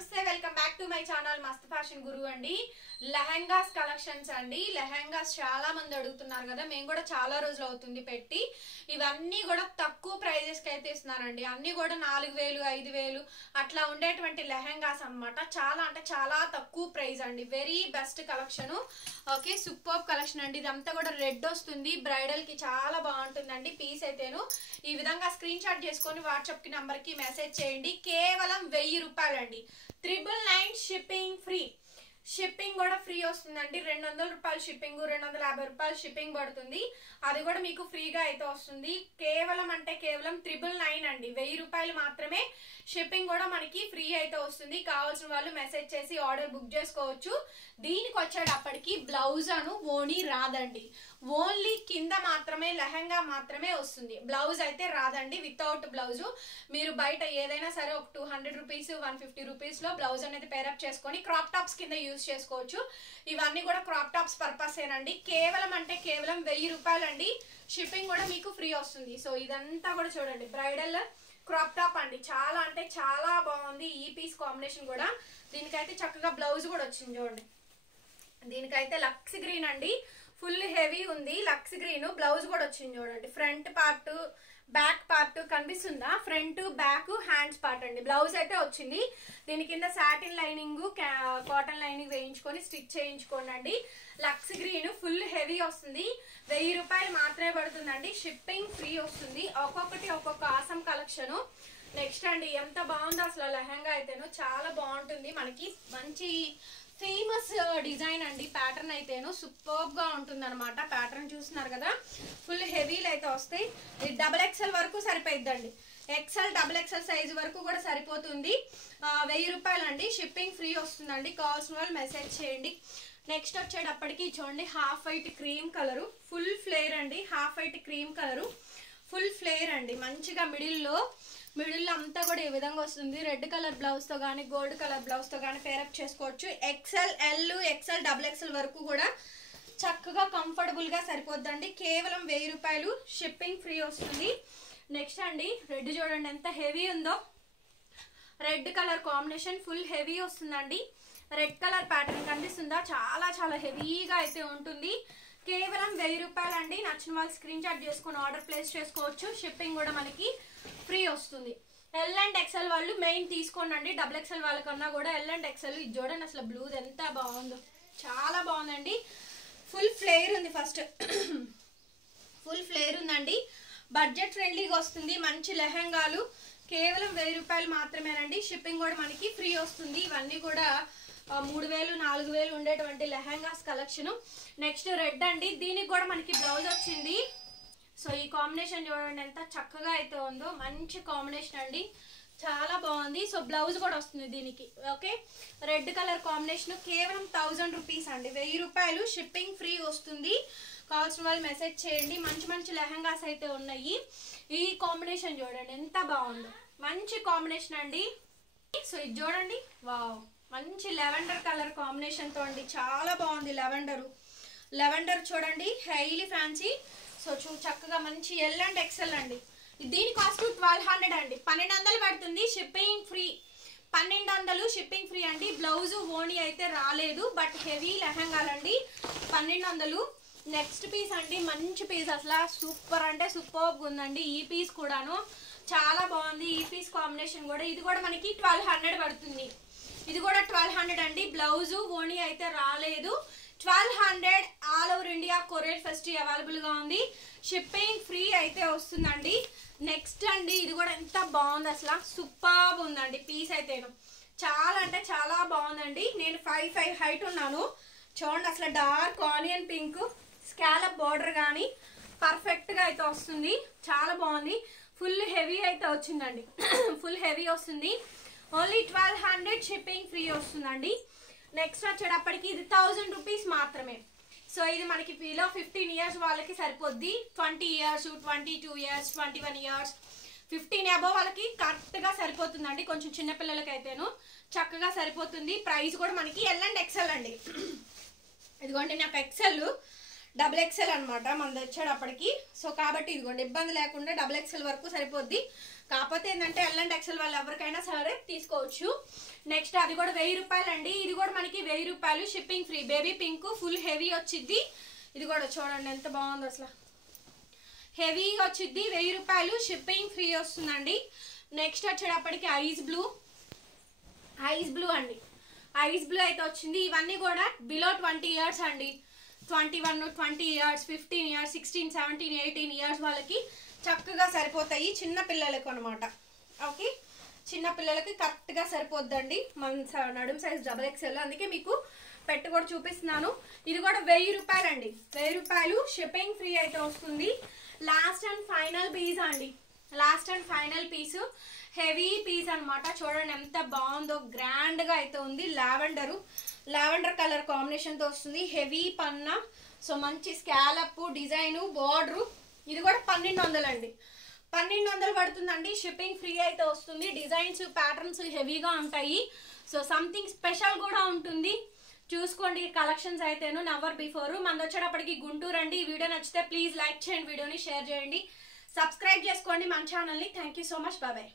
నమస్తే welcome back to my channel మస్త్ fashion గురు అండి. లెహంగాస్ కలెక్షన్స్ అండి. లెహంగాస్ చాలా మంది అడుగుతున్నారు కదా, మేము కూడా చాలా రోజులు అవుతుంది పెట్టి. ఇవన్నీ కూడా తక్కువ ప్రైజెస్ కి అయితే ఇస్తున్నారండి. అన్ని కూడా 4000 5000 అట్లా ఉండేటువంటి లెహంగాస్ అన్నమాట. చాలా అంటే చాలా తక్కువ ప్రైస్ అండి. Very best collection. Okay, super collection అండి. ఇదంతా కూడా రెడ్ వస్తుంది, బ్రైడల్ కి చాలా బాగుంటుందండి. పీస్ అయితేను ఈ విధంగా స్క్రీన్ షాట్ చేసుకొని వాట్సాప్ కి నంబర్ కి మెసేజ్ చేయండి. కేవలం 1000 రూపాయలండి. 999 షిప్పింగ్ ఫ్రీ. షిప్పింగ్ కూడా ఫ్రీ వస్తుందండి. 200 రూపాయలు షిప్పింగ్, 250 రూపాయలు షిప్పింగ్ పడుతుంది. అది కూడా మీకు ఫ్రీగా అయితే వస్తుంది. కేవలం అంటే కేవలం 999 అండి. 1000 రూపాయలు మాత్రమే. షిప్పింగ్ కూడా మనకి ఫ్రీ అయితే వస్తుంది. కావాల్సిన వాళ్ళు మెసేజ్ చేసి ఆర్డర్ బుక్ చేసుకోవచ్చు. దీనికి వచ్చేటప్పటికి బ్లౌజ్ అను ఓణి రాదండి. ఓన్లీ కింద మాత్రమే లెహంగా మాత్రమే వస్తుంది. బ్లౌజ్ అయితే రాదండి. వితౌట్ బ్లౌజ్ మీరు బయట ఏదైనా సరే ఒక 200 రూపీస్ 150 రూపీస్ లో బ్లౌజ్ అనేది పేరప్ చేసుకొని క్రాప్ టాప్స్ కింద యూజ్ చేసుకోవచ్చు. ఇవన్నీ కూడా క్రాప్ టాప్స్ పర్పస్ ఏనండి. కేవలం అంటే కేవలం 1000 రూపాయలు అండి. షిప్పింగ్ కూడా మీకు ఫ్రీ వస్తుంది. సో ఇదంతా కూడా చూడండి, బ్రైడల్ క్రాప్ టాప్ అండి. చాలా అంటే చాలా బాగుంది. ఈ పీస్ కాంబినేషన్ కూడా దీనికైతే చక్కగా బ్లౌజ్ కూడా వచ్చింది చూడండి. దీనికైతే లక్స్ గ్రీన్ అండి. ఫుల్ హెవీ ఉంది లక్స్ గ్రీన్. బ్లౌజ్ కూడా వచ్చింది చూడండి. ఫ్రంట్ పార్ట్ బ్యాక్ పార్ట్ కనిపిస్తుందా? ఫ్రంట్ బ్యాక్ హ్యాండ్స్ పార్ట్ అండి. బ్లౌజ్ అయితే వచ్చింది. దీని కింద సాటిన్ లైనింగ్ కాటన్ లైనింగ్ వేయించుకొని స్టిచ్ చేయించుకోండి. లక్స్ గ్రీన్ ఫుల్ హెవీ వస్తుంది. 1000 రూపాయలు మాత్రమే పడుతుందండి. షిప్పింగ్ ఫ్రీ వస్తుంది. ఒక్కొక్కటి ఒక్కొక్క ఆసం కలెక్షన్. నెక్స్ట్ అండి, ఎంత బాగుందో అసలు లెహంగా అయితేను. చాలా బాగుంటుంది. మనకి మంచి ఫేమస్ డిజైన్ అండి. ప్యాటర్న్ అయితేను సూపర్ గా ఉంటుంది అనమాట. ప్యాటర్న్ చూస్తున్నారు కదా, ఫుల్ హెవీలు అయితే వస్తాయి. ఇది XXL వరకు సరిపోయిద్దండి. XL XXL సైజ్ వరకు కూడా సరిపోతుంది. 1000 రూపాయలు అండి. షిప్పింగ్ ఫ్రీ వస్తుందండి. కావాల్సిన వాళ్ళు మెసేజ్ చేయండి. నెక్స్ట్ వచ్చేటప్పటికి చూడండి, half white cream colour, full flare అండి. Half white cream colour, full flare అండి. మంచిగా మిడిల్లో అంతా కూడా ఈ విధంగా వస్తుంది. రెడ్ కలర్ బ్లౌజ్ తో కానీ గోల్డ్ కలర్ బ్లౌజ్ తో కానీ పేరప్ చేసుకోవచ్చు. XL XL XXL వరకు కూడా చక్కగా కంఫర్టబుల్ గా సరిపోద్దండి. కేవలం 1000 రూపాయలు. షిప్పింగ్ ఫ్రీ వస్తుంది. నెక్స్ట్ అండి, రెడ్ చూడండి ఎంత హెవీ ఉందో. Red colour combination full heavy వస్తుందండి. రెడ్ కలర్ ప్యాటర్న్ కనిపిస్తుందా? చాలా చాలా హెవీగా అయితే ఉంటుంది. కేవలం 1000 రూపాయలు అండి. నచ్చిన వాళ్ళు స్క్రీన్ షాట్ చేసుకొని ఆర్డర్ ప్లేస్ చేసుకోవచ్చు. షిప్పింగ్ కూడా మనకి ఫ్రీ వస్తుంది. L and XL వాళ్ళు మెయిన్ తీసుకోండి. XXL వాళ్ళకన్నా కూడా L and XL. ఇది చూడండి అసలు బ్లూజ్ ఎంత బాగుందో, చాలా బాగుందండి. ఫుల్ ఫ్లేర్ ఉంది. ఫస్ట్ ఫుల్ ఫ్లేర్ ఉందండి. బడ్జెట్ ఫ్రెండ్లీగా వస్తుంది. మంచి లెహంగాలు కేవలం 1000 రూపాయలు మాత్రమేనండి. షిప్పింగ్ కూడా మనకి ఫ్రీ వస్తుంది. ఇవన్నీ కూడా 3000 4000 ఉండేటువంటి లెహంగాస్ కలెక్షన్. నెక్స్ట్ రెడ్ అండి. దీనికి కూడా మనకి బ్లౌజ్ వచ్చింది. సో ఈ కాంబినేషన్ చూడండి ఎంత చక్కగా అయితే ఉందో. మంచి కాంబినేషన్ అండి, చాలా బాగుంది. సో బ్లౌజ్ కూడా వస్తుంది దీనికి. ఓకే, రెడ్ కలర్ కాంబినేషన్ కేవలం 1000 రూపీస్ అండి. 1000 రూపాయలు. షిప్పింగ్ ఫ్రీ వస్తుంది. కావాల్సిన వాళ్ళు మెసేజ్ చేయండి. మంచి మంచి లెహంగాస్ అయితే ఉన్నాయి. ఈ కాంబినేషన్ చూడండి ఎంత బాగుందో. మంచి కాంబినేషన్ అండి. సో ఇది చూడండి, వావ్, మంచి లెవెండర్ కలర్ కాంబినేషన్ తో అండి. చాలా బాగుంది. లెవెండర్ చూడండి, హైలీ ఫ్యాన్సీ. సో చక్కగా మంచి L and XL అండి. దీని కాస్ట్ 1200 అండి. 1200 పడుతుంది. Shipping free. 1200 షిప్పింగ్ ఫ్రీ అండి. బ్లౌజ్ ఓణి అయితే రాలేదు, బట్ హెవీ లెహంగాలండి. 1200. నెక్స్ట్ పీస్ అండి, మంచి పీస్ అసలు సూపర్ అంటే సూపర్ ఉందండి. ఈ పీస్ కూడాను చాలా బాగుంది. ఈ పీస్ కాంబినేషన్ కూడా ఇది కూడా మనకి 1200 పడుతుంది. ఇది కూడా 1200 అండి. బ్లౌజ్ ఓణి అయితే రాలేదు. 1200 all over India courier festive available గా ఉంది. షిప్పింగ్ ఫ్రీ అయితే వస్తుందండి. నెక్స్ట్ అండి, ఇది కూడా ఎంత బాగుంది అసలు, సూపర్ ఉందండి. పీస్ అయితేను చాలా అంటే చాలా బాగుందండి. నేను 5'5" హైట్ ఉన్నాను. చూడండి అసలు dark onion pink scallop border కానీ పర్ఫెక్ట్ గా అయితే వస్తుంది. చాలా బాగుంది. ఫుల్ హెవీ అయితే వచ్చిందండి. ఫుల్ హెవీ వస్తుంది. ఓన్లీ 1200. షిప్పింగ్ ఫ్రీ వస్తుందండి. నెక్స్ట్ వచ్చేటప్పటికి ఇది 1000 రూపీస్ మాత్రమే. సో ఇది మనకి బిలో 15 ఇయర్స్ వాళ్ళకి సరిపోద్ది. 20 ఇయర్స్ 22 ఇయర్స్ 21 ఇయర్స్ 15 అబోవ్ వాళ్ళకి కరెక్ట్ గా సరిపోతుందండి. కొంచెం చిన్నపిల్లలకి అయితేను చక్కగా సరిపోతుంది. ప్రైస్ కూడా మనకి L and XL అండి. ఇదిగోండి నాకు XL XXL అనమాట మనది వచ్చేటప్పటికి. సో కాబట్టి ఇదిగోండి ఇబ్బంది లేకుండా XXL వరకు సరిపోద్ది. కాకపోతే ఏంటంటే L and XL వాళ్ళు ఎవరికైనా సరే తీసుకోవచ్చు. నెక్స్ట్ అది కూడా 1000 రూపాయలు అండి. ఇది కూడా మనకి 1000 రూపాయలు, shipping free. Baby pink full heavy వచ్చింది. ఇది కూడా చూడండి ఎంత బాగుంది, అసలు హెవీగా వచ్చింది. 1000 రూపాయలు, షిప్పింగ్ ఫ్రీ వస్తుందండి. నెక్స్ట్ వచ్చేటప్పటికి ఐస్ బ్లూ అండి. ఐస్ బ్లూ అయితే వచ్చింది. ఇవన్నీ కూడా బిలో 20 ఇయర్స్ అండి. 21, 20 ఇయర్స్, 15 ఇయర్స్, 16, 17, 18 ఇయర్స్ వాళ్ళకి చక్కగా సరిపోతాయి. చిన్న పిల్లలకు అనమాట. ఓకే, చిన్న పిల్లలకి కరెక్ట్గా సరిపోద్దండి. మన నడుం సైజ్ XXL, అందుకే మీకు పెట్టి కూడా చూపిస్తున్నాను. ఇది కూడా 1000 రూపాయలు అండి. 1000 రూపాయలు, షిప్పింగ్ ఫ్రీ అయితే వస్తుంది. లాస్ట్ అండ్ ఫైనల్ పీస్ అండి. Last and final piece, heavy piece అనమాట. చూడండి ఎంత బాగుందో, గ్రాండ్ గా అయితే ఉంది. లావెండర్ కలర్ కాంబినేషన్ తో వస్తుంది. హెవీ పన్నా, సో మంచి స్కాలప్ డిజైన్, బోర్డర్. ఇది కూడా 1200 అండి. 1200 పడుతుందండి. షిప్పింగ్ ఫ్రీ అయితే వస్తుంది. డిజైన్స్, ప్యాటర్న్స్ హెవీగా ఉంటాయి. సో సంథింగ్ స్పెషల్ కూడా ఉంటుంది. చూసుకోండి కలెక్షన్స్ అయితేను. Never before. మనది వచ్చేటప్పటికి గుంటూరు అండి. ఈ వీడియో నచ్చితే ప్లీజ్ లైక్ చేయండి, వీడియోని షేర్ చేయండి, సబ్స్క్రైబ్ చేసుకోండి మన ఛానల్ని. Thank you so much. Bye.